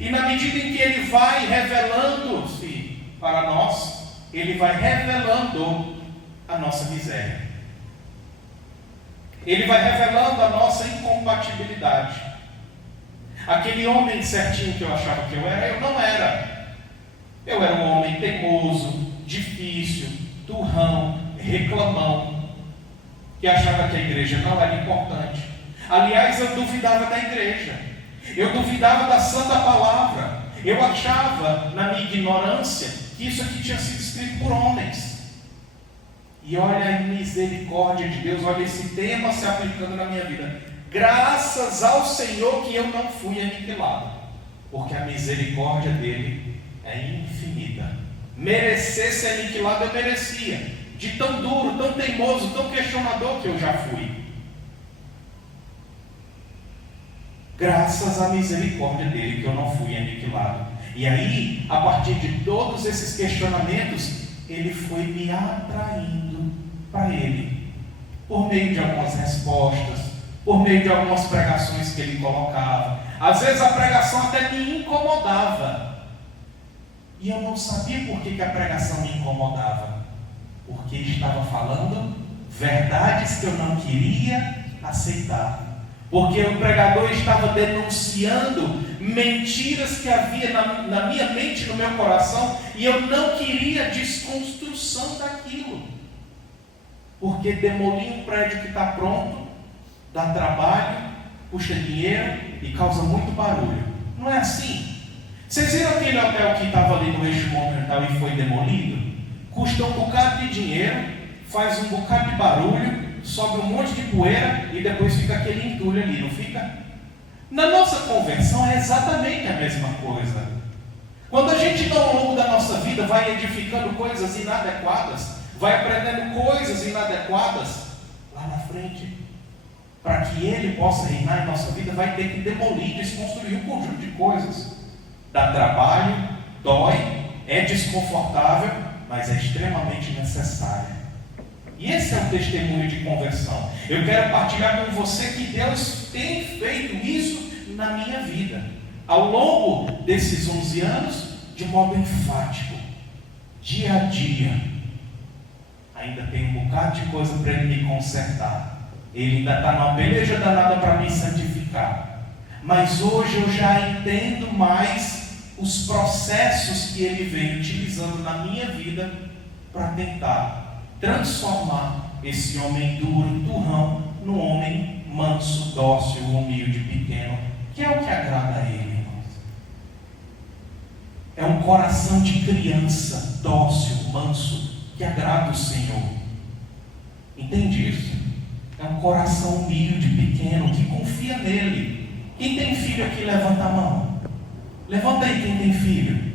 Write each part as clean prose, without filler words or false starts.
E na medida em que Ele vai revelando-se para nós, Ele vai revelando a nossa miséria. Ele vai revelando a nossa incompatibilidade. Aquele homem certinho que eu achava que eu não era. Eu era um homem teimoso, difícil, turrão, reclamão, que achava que a igreja não era importante. Aliás, eu duvidava da igreja. Eu duvidava da santa palavra. Eu achava, na minha ignorância, que isso aqui tinha sido escrito por homens. E olha a misericórdia de Deus, olha esse tema se aplicando na minha vida. Graças ao Senhor que eu não fui aniquilado, porque a misericórdia dele é infinita. Merecer ser aniquilado eu merecia, de tão duro, tão teimoso, tão questionador que eu já fui. Graças à misericórdia dele que eu não fui aniquilado. E aí, a partir de todos esses questionamentos, ele foi me atraindo para ele, por meio de algumas respostas, por meio de algumas pregações que ele colocava. Às vezes a pregação até me incomodava, e eu não sabia por que a pregação me incomodava, porque estava falando verdades que eu não queria aceitar, porque o pregador estava denunciando mentiras que havia na minha mente, no meu coração, e eu não queria desconstrução daquilo, porque demolir um prédio que está pronto dá trabalho, puxa dinheiro e causa muito barulho. Não é assim? Vocês viram aquele hotel que estava ali no eixo monumental e foi demolido? Custa um bocado de dinheiro, faz um bocado de barulho, sobe um monte de poeira e depois fica aquele entulho ali, não fica? Na nossa conversão é exatamente a mesma coisa. Quando a gente ao longo da nossa vida vai edificando coisas inadequadas, vai aprendendo coisas inadequadas, lá na frente, para que Ele possa reinar em nossa vida, vai ter que demolir, desconstruir um conjunto de coisas. Dá trabalho, dói, é desconfortável, mas é extremamente necessário. E esse é o testemunho de conversão. Eu quero partilhar com você que Deus tem feito isso na minha vida, ao longo desses 11 anos, de modo enfático, dia a dia. Ainda tem um bocado de coisa para Ele me consertar. Ele ainda está numa peleja danada para me santificar. Mas hoje eu já entendo mais os processos que Ele vem utilizando na minha vida para tentar transformar esse homem duro, turrão, num homem manso, dócil, humilde, pequeno, que é o que agrada a Ele, irmãos. É um coração de criança, dócil, manso, que agrada o Senhor. Entende isso? É um coração humilde, pequeno, que confia nele. Quem tem filho aqui, levanta a mão. Levanta aí quem tem filho.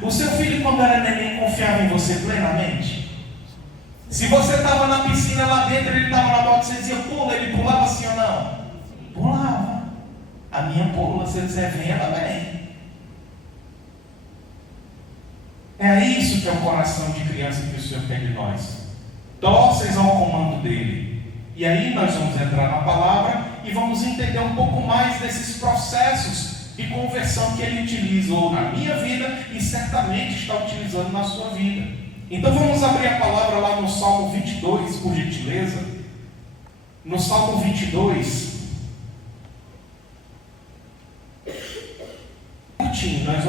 O seu filho, quando era neném, confiava em você plenamente? Se você estava na piscina lá dentro, ele estava na bola, você dizia pula, ele pulava assim ou não? Pulava. A minha pula, se ele disser vem, ela vem. É isso que é o coração de criança que o Senhor quer de nós. Dóceis ao comando dele. E aí nós vamos entrar na palavra e vamos entender um pouco mais desses processos de conversão que ele utilizou na minha vida e certamente está utilizando na sua vida. Então vamos abrir a palavra lá no Salmo 22, por gentileza. No Salmo 22, curtinho, nós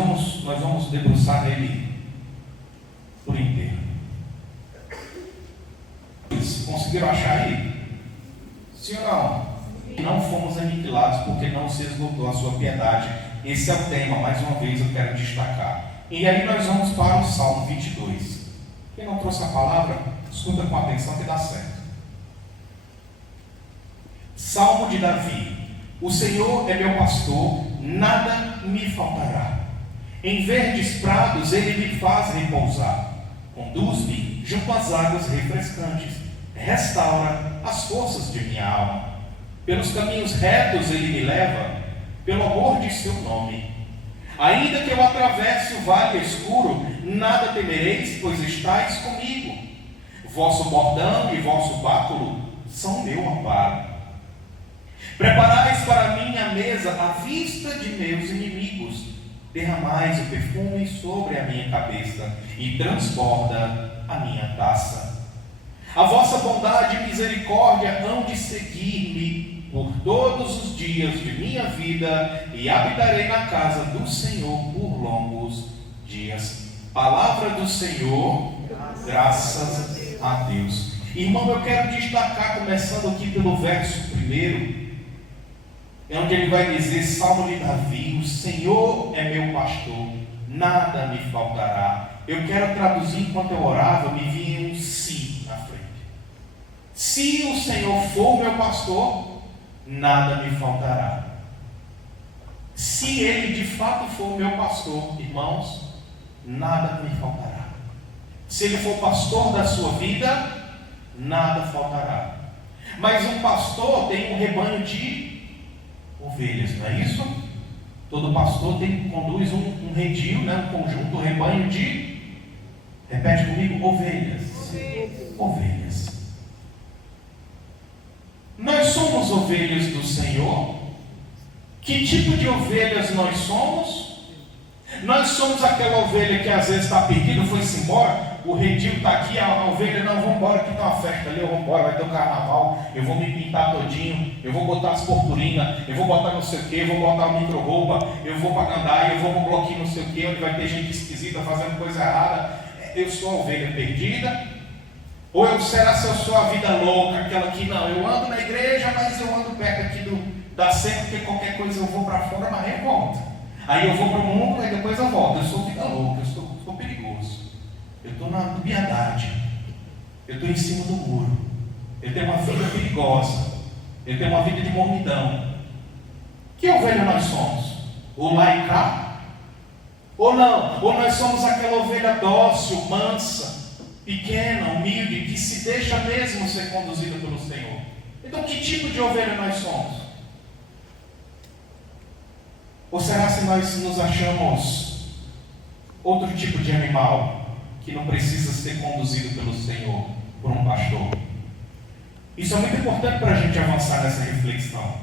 vamos debruçar nele por inteiro. Conseguiram achar aí? Sim ou não? Não fomos aniquilados porque não se esgotou a sua piedade. Esse é o tema, mais uma vez eu quero destacar. E aí nós vamos para o Salmo 22. Quem não trouxe a palavra, escuta com atenção que dá certo. Salmo de Davi. O Senhor é meu pastor, nada me faltará. Em verdes prados ele me faz repousar. Conduz-me junto às águas refrescantes. Restaura as forças de minha alma. Pelos caminhos retos ele me leva, pelo amor de seu nome. Ainda que eu atravesse o vale escuro, nada temereis, pois estáis comigo. Vosso bordão e vosso báculo são meu amparo. Preparais para mim a mesa à vista de meus inimigos. derramais o perfume sobre a minha cabeça e transborda a minha taça. A vossa bondade e misericórdia hão de seguir-me por todos os dias de minha vida, e habitarei na casa do Senhor por longos dias. Palavra do Senhor, graças a Deus. Irmão, eu quero destacar, começando aqui pelo verso 1, onde ele vai dizer, Salmo de Davi: o Senhor é meu pastor, nada me faltará. Eu quero traduzir, enquanto eu orava, me vinha um se na frente. Se o Senhor for meu pastor, nada me faltará. Se Ele de fato for meu pastor, irmãos, nada me faltará. Se Ele for pastor da sua vida, nada faltará. Mas um pastor tem um rebanho de ovelhas, não é isso? Todo pastor conduz um redil, um conjunto, um rebanho de, repete comigo, ovelhas. Ovelhas. Nós somos ovelhas do Senhor. Que tipo de ovelhas nós somos? Nós somos aquela ovelha que às vezes está perdida, foi-se embora, o redil está aqui, a ovelha, não, vamos embora, que está uma festa ali, eu vou embora, vai ter um carnaval, eu vou me pintar todinho, eu vou botar as purpurinas, eu vou botar não sei o que, eu vou botar uma micro-roupa, eu vou para Gandaia, eu vou para um bloquinho não sei o que, onde vai ter gente esquisita fazendo coisa errada. Eu sou a ovelha perdida? Ou será se eu sou a vida louca, aquela que não, eu ando na igreja, mas eu ando perto aqui da cerca, porque qualquer coisa eu vou para fora, mas eu volto. Aí eu vou para o mundo, aí depois eu volto. Eu sou vida louca, eu sou perigoso. Eu estou na dubiedade. Eu estou em cima do muro. Eu tenho uma vida perigosa. Eu tenho uma vida de mornidão. Que ovelha nós somos? O laicá? Ou não? Ou nós somos aquela ovelha dócil, mansa, pequena, humilde, que se deixa mesmo ser conduzida pelo Senhor? Então que tipo de ovelha nós somos? Ou será se nós nos achamos outro tipo de animal que não precisa ser conduzido pelo Senhor, por um pastor? Isso é muito importante para a gente avançar nessa reflexão,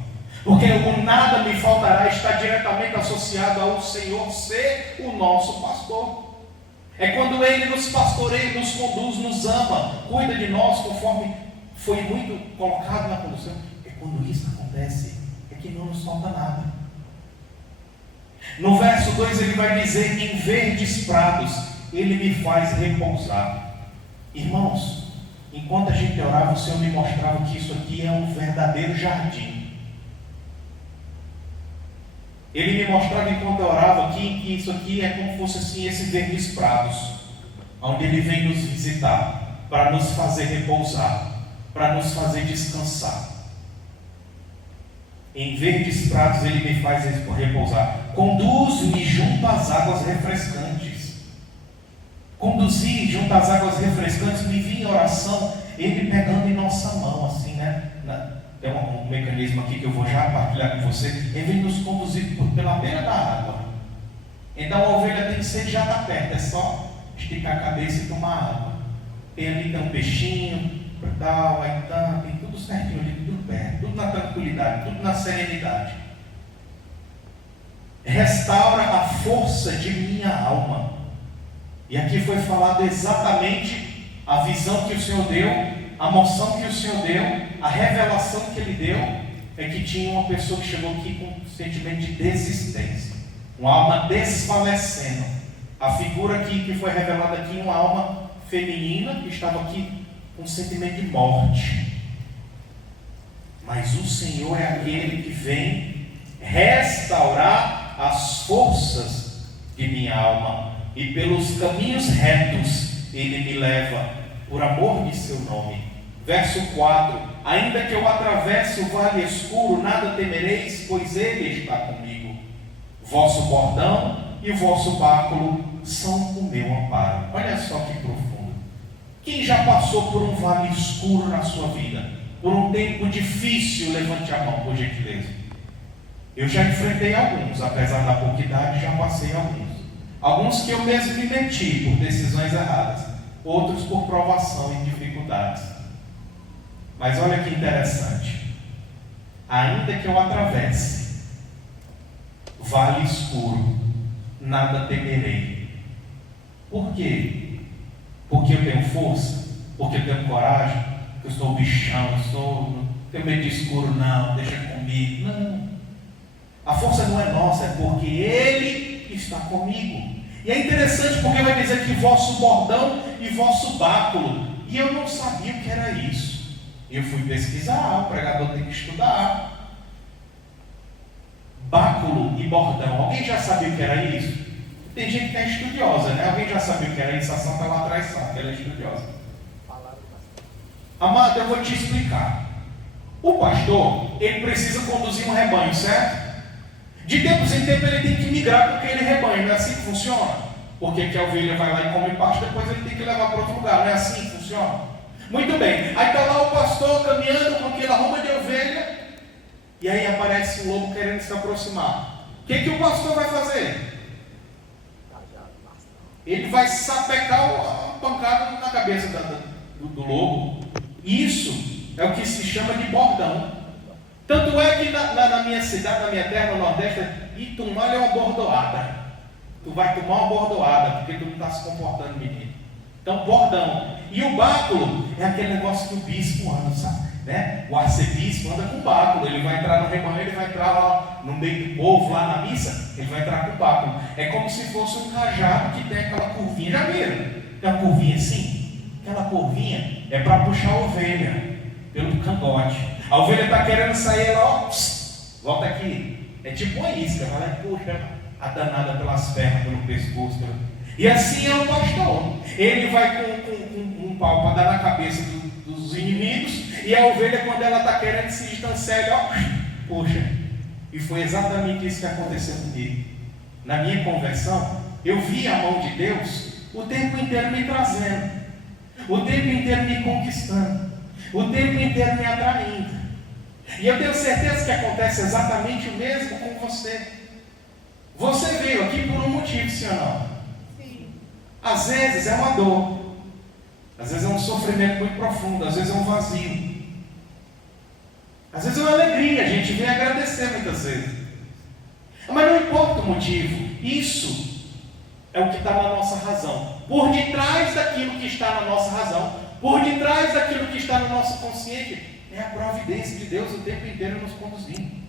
porque o nada me faltará está diretamente associado ao Senhor ser o nosso pastor. É quando Ele nos pastoreia, nos conduz, nos ama, cuida de nós, conforme foi muito colocado na condução. É quando isso acontece, é que não nos falta nada. No verso 2 ele vai dizer: em verdes prados Ele me faz repousar. Irmãos, enquanto a gente orava, o Senhor me mostrava que isso aqui é um verdadeiro jardim. Ele me mostrava enquanto eu orava aqui, que isso aqui é como se fosse assim, esses verdes prados, onde Ele vem nos visitar, para nos fazer repousar, para nos fazer descansar. Em verdes prados Ele me faz repousar. Conduz-me junto às águas refrescantes. Conduzir junto às águas refrescantes, me vinha em oração, Ele pegando em nossa mão, assim, né? Tem um mecanismo aqui que eu vou já partilhar com você. Ele vem nos conduzir pela beira da água. Então a ovelha tem sede, já está perto, é só esticar a cabeça e tomar água. Tem ali um peixinho, tal, aí tem tudo certinho ali, tudo perto, tudo na tranquilidade, tudo na serenidade. Restaura a força de minha alma. E aqui foi falado exatamente a visão que o Senhor deu, a moção que o Senhor deu, a revelação que Ele deu, é que tinha uma pessoa que chegou aqui com um sentimento de desistência, uma alma desfalecendo. A figura aqui que foi revelada aqui, uma alma feminina que estava aqui com um sentimento de morte. Mas o Senhor é aquele que vem restaurar as forças de minha alma, e pelos caminhos retos Ele me leva, por amor de seu nome. Verso 4: ainda que eu atravesse o vale escuro, nada temereis, pois Ele está comigo. Vosso bordão e o vosso báculo são o meu amparo. Olha só que profundo. Quem já passou por um vale escuro na sua vida? Por um tempo difícil? Levante a mão, por gentileza. Eu já enfrentei alguns, apesar da pouca idade, já passei alguns. Alguns que eu mesmo me meti por decisões erradas, outros por provação e dificuldades. Mas olha que interessante. Ainda que eu atravesse vale escuro, nada temerei. Por quê? Porque eu tenho força? Porque eu tenho coragem? Porque eu sou bichão, não tenho medo de escuro, não, deixa comigo. Não. A força não é nossa, é porque Ele está comigo. E é interessante porque vai dizer que vosso bordão e vosso báculo. E eu não sabia o que era isso. Eu fui pesquisar, o pregador tem que estudar. Báculo e bordão. Alguém já sabia o que era isso? Tem gente que é estudiosa, né? Alguém já sabia o que era isso? A Santa lá atrás sabe, ela é estudiosa. Amado, eu vou te explicar. O pastor, ele precisa conduzir um rebanho, certo? De tempos em tempos ele tem que migrar com aquele rebanho, não é assim que funciona? Porque que a ovelha vai lá e come pasto, depois ele tem que levar para outro lugar, não é assim que funciona? Muito bem, aí está lá o pastor caminhando com aquela roupa de ovelha, e aí aparece um lobo querendo se aproximar. O que o pastor vai fazer? Ele vai sapecar a pancada na cabeça do lobo. Isso é o que se chama de bordão. Tanto é que na minha cidade, na minha terra, no Nordeste, e tomar é uma bordoada. Tu vai tomar uma bordoada, porque tu não está se comportando, menino. Então, bordão. E o báculo é aquele negócio que o bispo anda, sabe? Né? O arcebispo anda com báculo. Ele vai entrar no rebanho, ele vai entrar lá no meio do povo, lá na missa, ele vai entrar com báculo. É como se fosse um cajado que tem aquela curvinha. Já viram? Tem uma curvinha assim? Aquela curvinha é para puxar a ovelha pelo cangote. A ovelha está querendo sair, ela, ó, volta aqui. É tipo uma isca, ela vai puxa a danada pelas pernas, pelo pescoço. E assim é o pastor. Ele vai com um pau para dar na cabeça dos inimigos, e a ovelha, quando ela está querendo se distanciar, ele, ó, puxa. E foi exatamente isso que aconteceu comigo. Na minha conversão, eu vi a mão de Deus o tempo inteiro me trazendo, o tempo inteiro me conquistando, o tempo inteiro me atraindo. E eu tenho certeza que acontece exatamente o mesmo com você. Você veio aqui por um motivo, sim ou não? Sim. Às vezes é uma dor, às vezes é um sofrimento muito profundo, às vezes é um vazio, às vezes é uma alegria, a gente vem agradecer muitas vezes. Mas não importa o motivo, isso é o que está na nossa razão. Por detrás daquilo que está na nossa razão, por detrás daquilo que está no nosso consciente, é a providência de Deus o tempo inteiro nos conduzindo.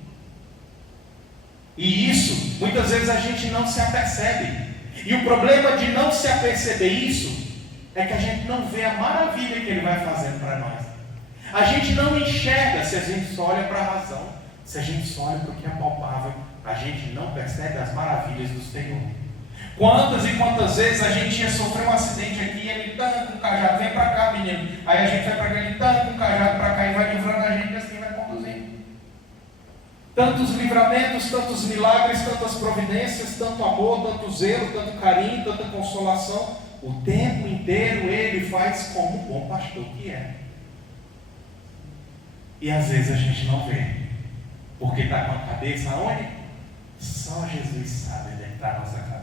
E isso, muitas vezes a gente não se apercebe. E o problema de não se aperceber isso, é que a gente não vê a maravilha que Ele vai fazendo para nós. A gente não enxerga se a gente só olha para a razão, se a gente só olha para o que é palpável, a gente não percebe as maravilhas do Senhor. Quantas e quantas vezes a gente ia sofrer um acidente aqui, ele tá com o cajado, vem para cá, menino. Aí a gente vai para cá, ele tá com o cajado para cá e vai livrando a gente, assim vai conduzindo. Tantos livramentos, tantos milagres, tantas providências, tanto amor, tanto zelo, tanto carinho, tanta consolação. O tempo inteiro Ele faz como um bom pastor que é. E às vezes a gente não vê, porque está com a cabeça onde? Só Jesus sabe onde está a nossa cabeça.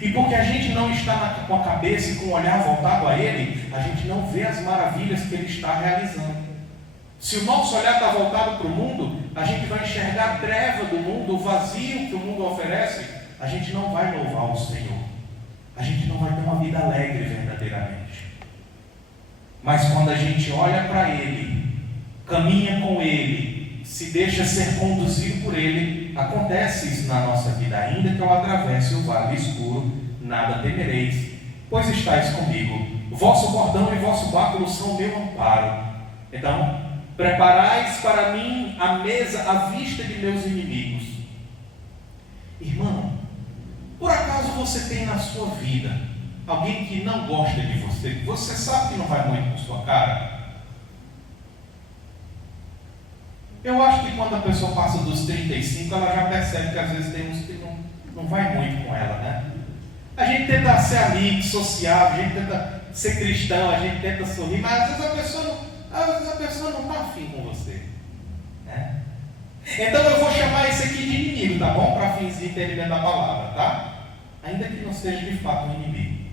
E porque a gente não está com a cabeça e com o olhar voltado a Ele, a gente não vê as maravilhas que Ele está realizando. Se o nosso olhar está voltado para o mundo, a gente vai enxergar a treva do mundo, o vazio que o mundo oferece, a gente não vai louvar o Senhor. A gente não vai ter uma vida alegre verdadeiramente. Mas quando a gente olha para Ele, caminha com Ele, se deixa ser conduzido por Ele, acontece isso na nossa vida. Ainda que eu atravesse o vale escuro, nada temereis, pois estáis comigo. Vosso bordão e vosso báculo são o meu amparo. Então, preparais para mim a mesa à vista de meus inimigos. Irmão, por acaso você tem na sua vida alguém que não gosta de você, que você sabe que não vai muito com sua cara? Eu acho que quando a pessoa passa dos 35, ela já percebe que às vezes tem uns que não vai muito com ela, né? A gente tenta ser amigo, sociável, a gente tenta ser cristão, a gente tenta sorrir, mas às vezes a pessoa não está afim com você, né? Então eu vou chamar esse aqui de inimigo, tá bom? Para fins de entendimento da palavra, tá? Ainda que não seja de fato um inimigo.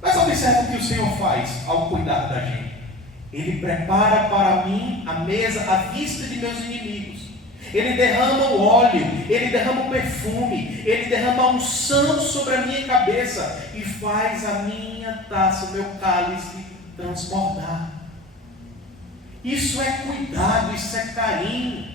Mas observa o que o Senhor faz ao cuidar da gente. Ele prepara para mim a mesa à vista de meus inimigos. Ele derrama o óleo, Ele derrama o perfume, Ele derrama a unção sobre a minha cabeça e faz a minha taça, o meu cálice transbordar. Isso é cuidado, isso é carinho.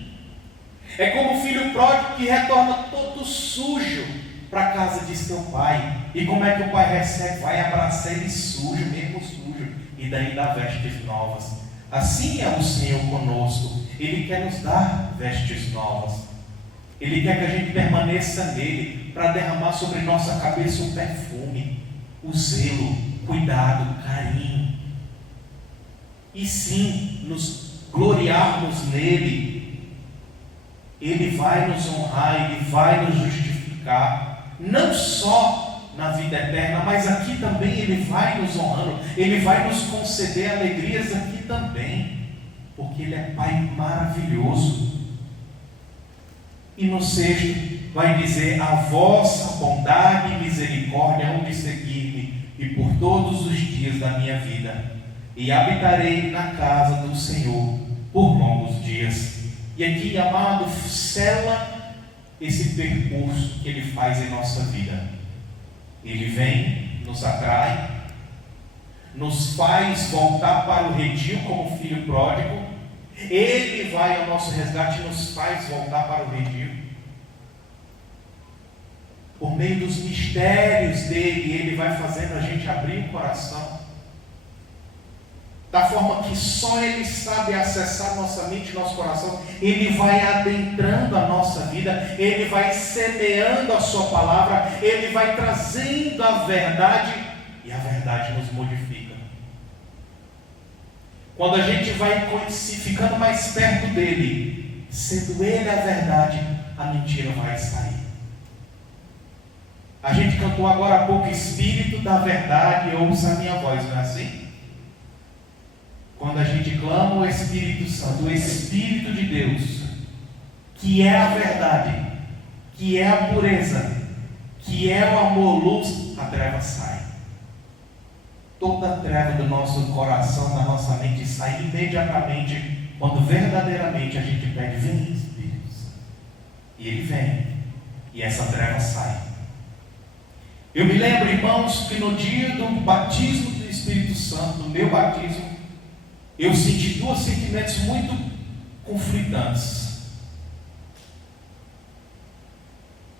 É como o filho pródigo que retorna todo sujo para a casa de seu pai. E como é que o pai recebe? Vai abraçar ele sujo, mesmo sujo, e daí dá vestes novas. Assim é o Senhor conosco. Ele quer nos dar vestes novas. Ele quer que a gente permaneça nele para derramar sobre nossa cabeça o perfume, o zelo, cuidado, carinho. E sim, nos gloriarmos nele. Ele vai nos honrar, Ele vai nos justificar, não só na vida eterna, mas aqui também Ele vai nos honrando, Ele vai nos conceder alegrias aqui também, porque Ele é Pai maravilhoso. E no 6 vai dizer: a vossa bondade e misericórdia hão de seguir-me, e por todos os dias da minha vida, e habitarei na casa do Senhor por longos dias. E aqui, amado, sela esse percurso que Ele faz em nossa vida. Ele vem, nos atrai, nos faz voltar para o redil como filho pródigo. Ele vai ao nosso resgate e nos faz voltar para o redil. Por meio dos mistérios dele, Ele vai fazendo a gente abrir o coração, da forma que só Ele sabe acessar nossa mente e nosso coração. Ele vai adentrando a nossa vida, Ele vai semeando a sua palavra, Ele vai trazendo a verdade, e a verdade nos modifica. Quando a gente vai ficando mais perto dele, sendo Ele a verdade, a mentira vai sair. A gente cantou agora há pouco: Espírito da verdade, ouça a minha voz, não é assim? Quando a gente clama o Espírito Santo, o Espírito de Deus, que é a verdade, que é a pureza, que é o amor, luz, a treva sai. Toda a treva do nosso coração, da nossa mente, sai imediatamente quando verdadeiramente a gente pede: vem, Espírito Santo. E Ele vem, e essa treva sai. Eu me lembro, irmãos, que no dia do batismo do Espírito Santo, no meu batismo, eu senti dois sentimentos muito conflitantes.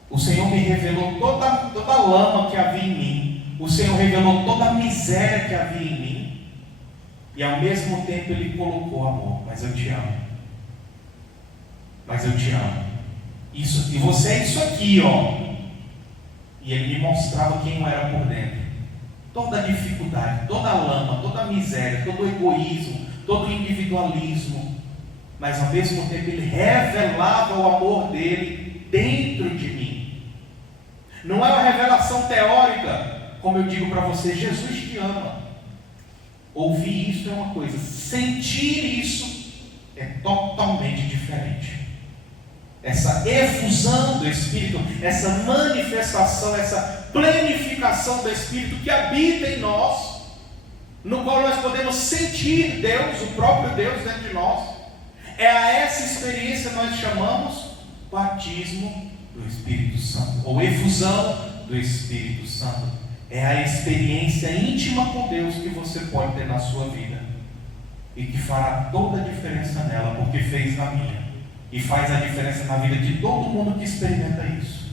O Senhor me revelou toda a lama que havia em mim. O Senhor revelou toda a miséria que havia em mim. E ao mesmo tempo Ele colocou amor. Mas eu te amo. Mas eu te amo. Isso, e você é isso aqui, ó. E Ele me mostrava quem eu era por dentro. Toda a dificuldade, toda a lama, toda a miséria, todo o egoísmo, todo o individualismo, mas ao mesmo tempo Ele revelava o amor dele dentro de mim. Não é uma revelação teórica, como eu digo para você: Jesus te ama. Ouvir isso é uma coisa, sentir isso é totalmente diferente. Essa efusão do Espírito, essa manifestação, essa plenificação do Espírito que habita em nós, no qual nós podemos sentir Deus, o próprio Deus dentro de nós, é a essa experiência que nós chamamos batismo do Espírito Santo, ou efusão do Espírito Santo. É a experiência íntima com Deus que você pode ter na sua vida, e que fará toda a diferença nela, porque fez na minha, e faz a diferença na vida de todo mundo que experimenta isso.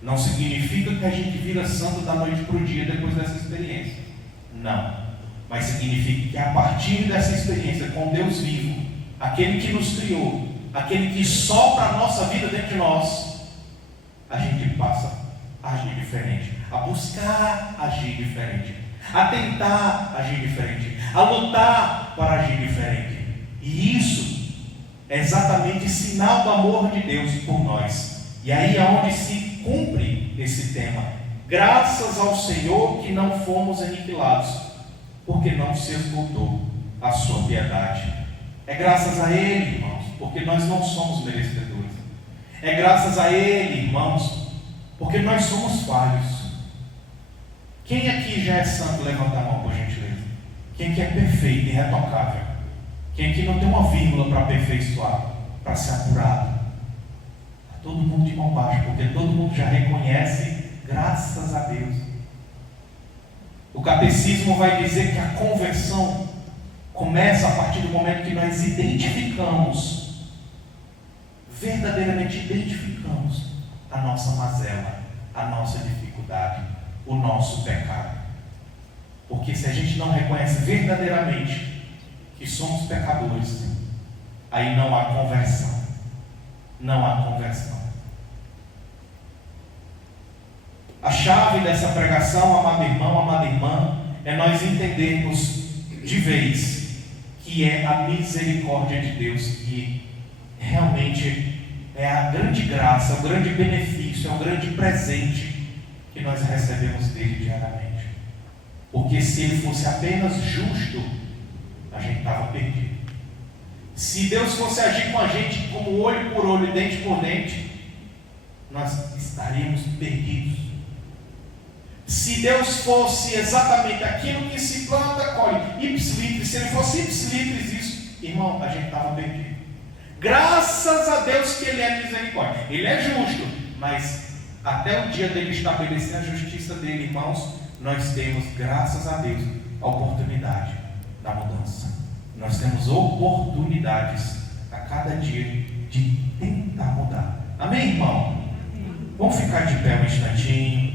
Não significa que a gente vira santo da noite para o dia depois dessa experiência. Não. Mas significa que a partir dessa experiência com Deus vivo, aquele que nos criou, aquele que sopra a nossa vida dentro de nós, a gente passa a agir diferente, a buscar agir diferente, a tentar agir diferente, a lutar para agir diferente. E isso é exatamente sinal do amor de Deus por nós. E aí é onde se cumpre esse tema: graças ao Senhor que não fomos aniquilados, porque não se esgotou a sua piedade. É graças a Ele, irmãos, porque nós não somos merecedores. É graças a Ele, irmãos, porque nós somos falhos. Quem aqui já é santo, levanta a mão, por gentileza. Quem que é perfeito e irretocável? Quem aqui não tem uma vírgula para aperfeiçoar, para ser apurado. Está todo mundo de mão baixa, porque todo mundo já reconhece, graças a Deus. O catecismo vai dizer que a conversão começa a partir do momento que nós identificamos, verdadeiramente identificamos a nossa mazela, a nossa dificuldade, o nosso pecado. Porque se a gente não reconhece verdadeiramente que somos pecadores, aí não há conversão. Não há conversão. A chave dessa pregação, amado irmão, amada irmã, é nós entendermos de vez que é a misericórdia de Deus, que realmente é a grande graça, o grande benefício, é o grande presente que nós recebemos dele diariamente. Porque se ele fosse apenas justo, a gente estava perdido. Se Deus fosse agir com a gente como olho por olho, dente por dente, nós estaríamos perdidos. Se Deus fosse exatamente aquilo que se planta, colhe ipsilitris, se ele fosse ipsilitris isso, irmão, a gente estava perdido. Graças a Deus que ele é misericórdia. Ele é justo, mas até o dia dele estabelecer a justiça dele, irmãos, nós temos, graças a Deus, a oportunidade da mudança. Nós temos oportunidades a cada dia de tentar mudar. Amém, irmão? Vamos ficar de pé um instantinho.